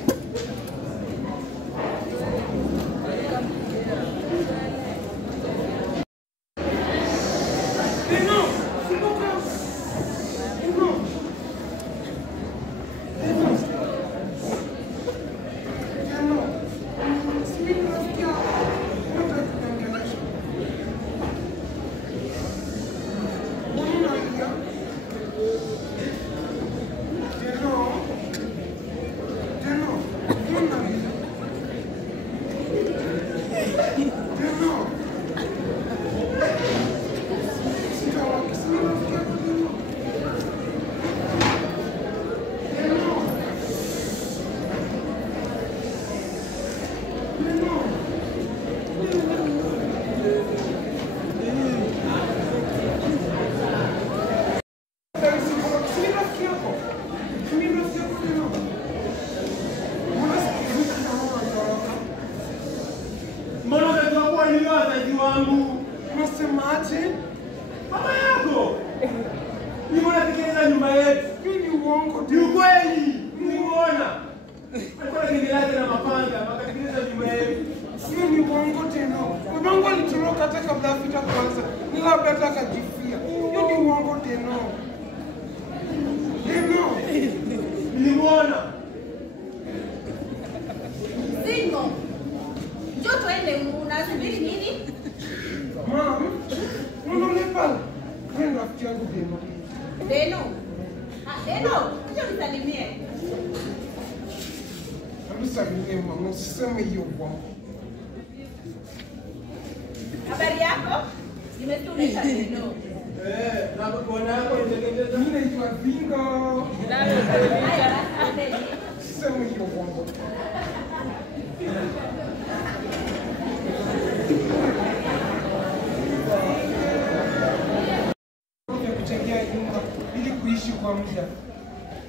Unasemaje? Mama yako niko nafikiria nyumba yetu. Ni uongo tu. Ni ukweli. Nimeona. Alikuwa anaendelea na mapanga, akatengeneza nyumba yetu. Sio ni uongo tena. Babangu alitoroka hata kabla vita kwanza. Ni labda hata akajifia. Hiyo ni uongo tena. Nilimwona. Zingo. Njoo tuende, unasubiri nini? Mama, unaona pale? Wewe rafiki yangu Deno. Deno. Deno, njoo nisalimie. Msalimie mama, usiseme hiyo uongo. Habari yako? Nimesikia unaitwa Deno. Na kuona yako inatengeneza. Mimi naitwa Bingo. Haya, asante. Usiseme hiyo uongo. Kuchangia nyumba ili kuishi kwa muda.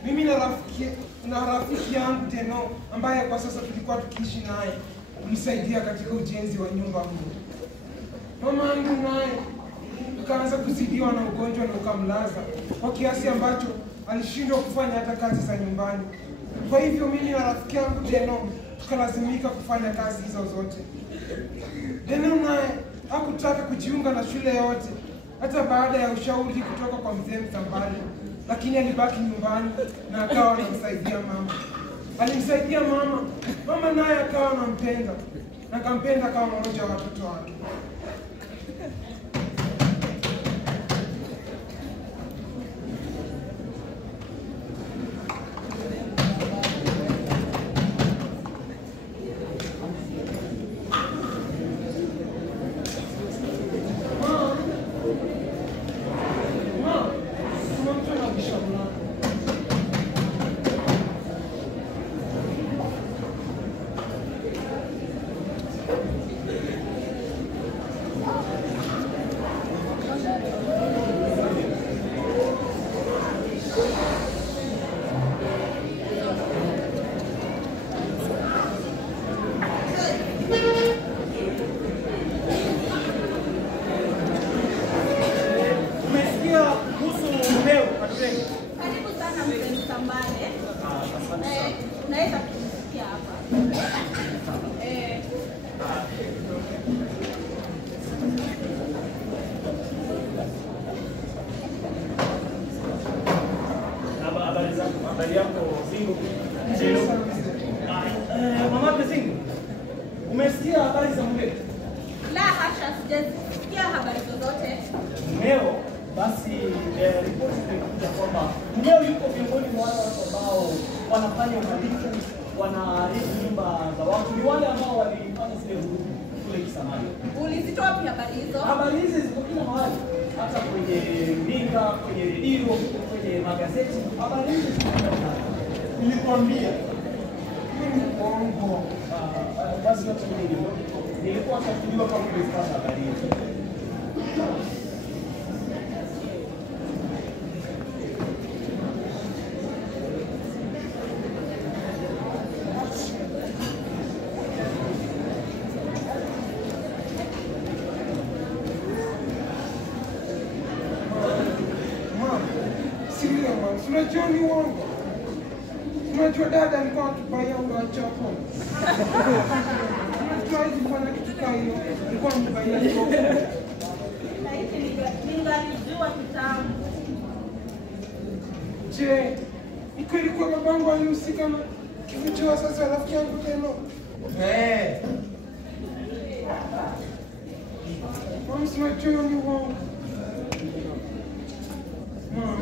Mimi na rafiki yangu Deno ambaye kwa sasa tulikuwa tukiishi naye kumsaidia katika ujenzi wa nyumba huu. Mama yangu naye akaanza kuzidiwa na ugonjwa na ukamlaza kwa kiasi ambacho alishindwa kufanya hata kazi za nyumbani. Kwa hivyo mimi na rafiki yangu Deno tukalazimika kufanya kazi hizo zote. Deno naye hakutaka kujiunga na shule yote hata baada ya ushauri kutoka kwa mzee Msambali, lakini alibaki nyumbani na akawa anamsaidia mama. Alimsaidia mama, mama naye akawa anampenda na akampenda kama mmoja wa watoto wake. Karibu sana mzee Msambale. Unaweza kusikia hapa. Habari yako Zingo? Mama Zingo, umesikia habari za mumeo? La hasha, sijasikia habari zozote. Mumeo basi ripoti zimekuja kwamba mumeo yuko miongoni mwa wale watu ambao wanafanya uhalifu, wanaharibu nyumba za watu. Ni wale ambao walifanya zile vurugu kule Kisamali. Ulizitoa wapi habari hizo? Habari hizi ziko kila mahali, hata kwenye runinga, kwenye redio, kwenye magazeti. Habari hizi ziko kila mahali. Nilikwambia Mimi ni uongo. basi yote nilikuwa nakujua kama umezipata habari hizi. Unajua ni uongo. Unajua dada alikuwa akibaya unga wa chapo. Unajua hizi kufanya kitu kama hiyo. Alikuwa akibaya chapo. Na hiki ningalijua kitambo. Je, ni kweli kwa babangu alihusika na kifo cha wazazi wa rafiki yangu Deno? Mama, si unajua ni uongo. Mama.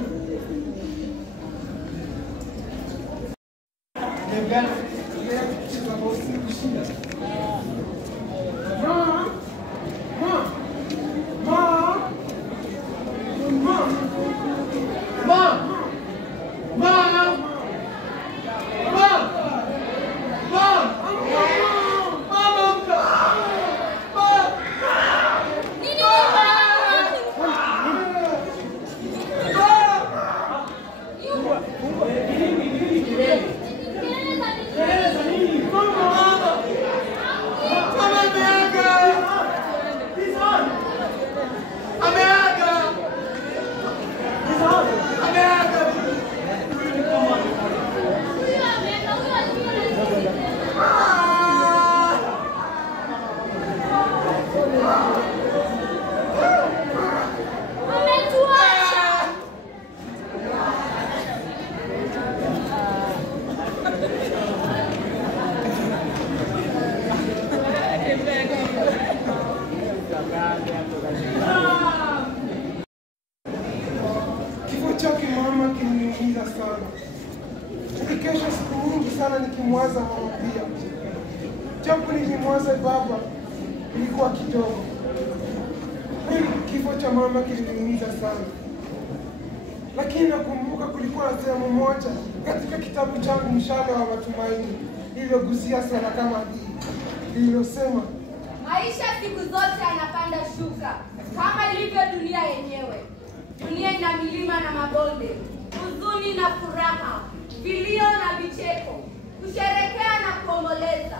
Kelele za nini? Mama! pia. Japo nilimwaza baba ilikuwa kidogo. Kweli kifo cha mama kiliniumiza sana. Lakini nakumbuka kulikuwa na sehemu moja katika kitabu changu Mshale wa Matumaini lililogusia swala kama hii, lililosema Maisha siku zote yanapanda shuka, kama ilivyo dunia yenyewe. Dunia ina milima na mabonde, huzuni na furaha, vilio na vicheko, kusherekea na kuomboleza.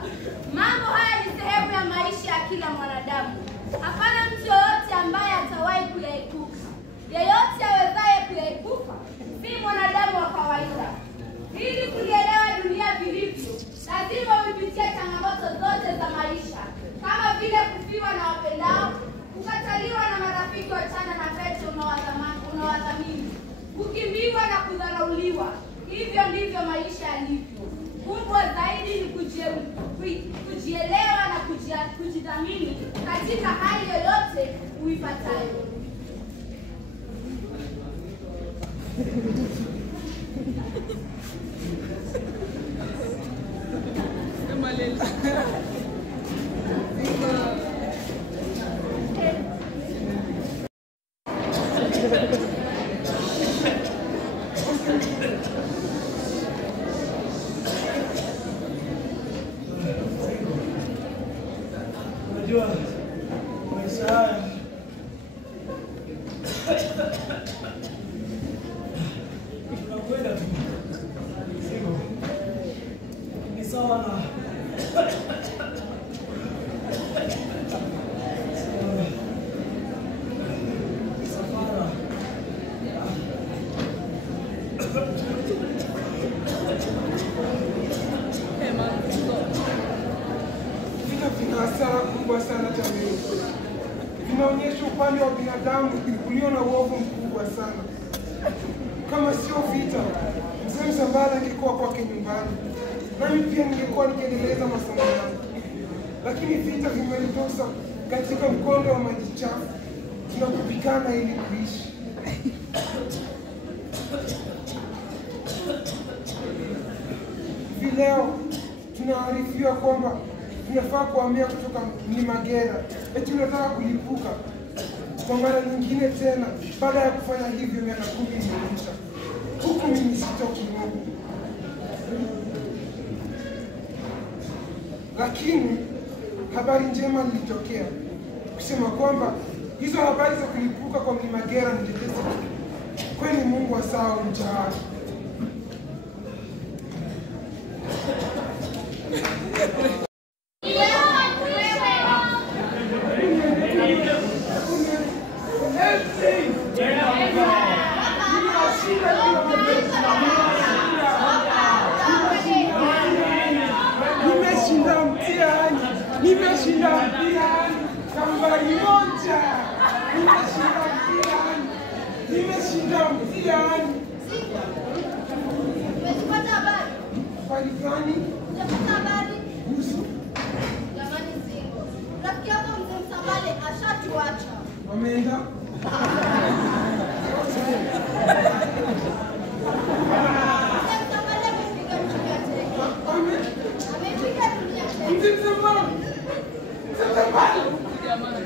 Mambo haya ni sehemu ya maisha ya kila mwanadamu. Hapana mtu yoyote ambaye atawahi kuyaepuka. Yeyote awezaye kuyaepuka si mwanadamu wa kawaida. Ili kulielewa dunia vilivyo, lazima uipitie changamoto zote za maisha, kama vile kufiwa na wapendao, kukataliwa na marafiki wachana na pete unaowathamini, kukimbiwa na kudharauliwa. Hivyo ndivyo maisha yalivyo. Kubwa zaidi ni kujielewa na kujidhamini katika hali yoyote uipatayo. Unajua maisha haya tunakwenda tu, sio? Ni sawa na safara. vita vina hasara kubwa sana jamii. Vinaonyesha upande wa binadamu ulio na uovu mkubwa sana. Kama sio vita, Mzee Msambala angekuwa kwake nyumbani, nami pia ningekuwa nikiendeleza masomo yangu. Lakini vita vimenitosa katika mkondo wa maji chafu, tunakupigana ili kuishi. Hivi leo tunaarifiwa kwamba tunafaa kuhamia kutoka Mlima Gera, eti tunataka kulipuka kwa mara nyingine tena, baada ya kufanya hivyo miaka 10 iliyopita. Huku mimi sitoki huku. Lakini habari njema ilitokea kusema kwamba hizo habari za kulipuka kwa Mlima Gera ni tetesi tu. Kweli Mungu asahau mja wake. Nimeshinda mtihani nambari 1. Nimeshinda mtihani. Umepata habari? Habari gani? Umepata habari? Kuhusu Jamani Zingo, rafiki yako Mzee Msambale ashatuacha. wameenda? Mzee Msambale amepiga dunia tena. Amepiga dunia tena. Mzee Msambale! Mzee Msambale!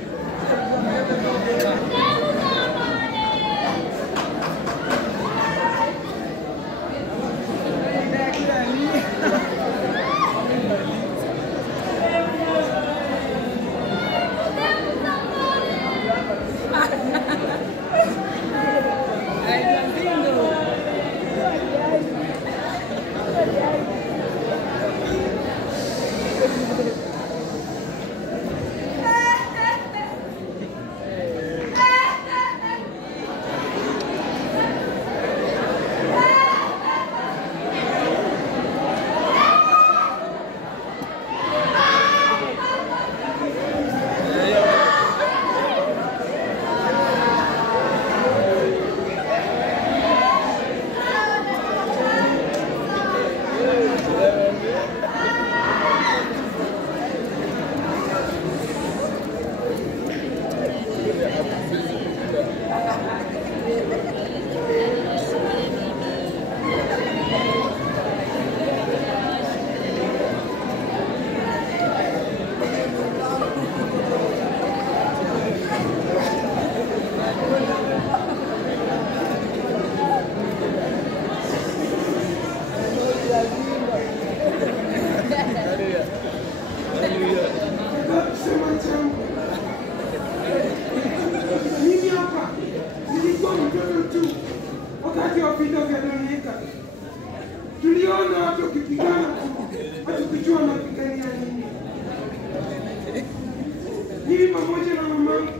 pamoja na mamangu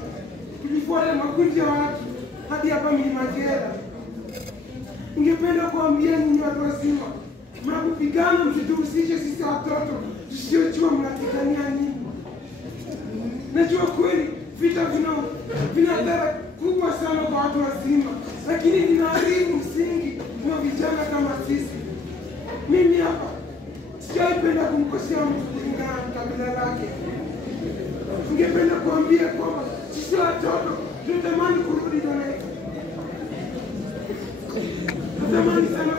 tulifuata makundi ya watu hadi hapa Mlima Kera. Ningependa kuambia nyinyi watu wazima, mnapopigana msituhusishe sisi watoto tusiojua mnapigania nini. Najua kweli vita vina adhara kubwa sana kwa watu wazima, lakini vinaharibu msingi wa vijana kama sisi. Mimi hapa sijaipenda kumkosea mtu kulingana na kabila lake. Ningependa kuambia kwamba sisi watoto tunatamani kurudi Donaika. Natamani sana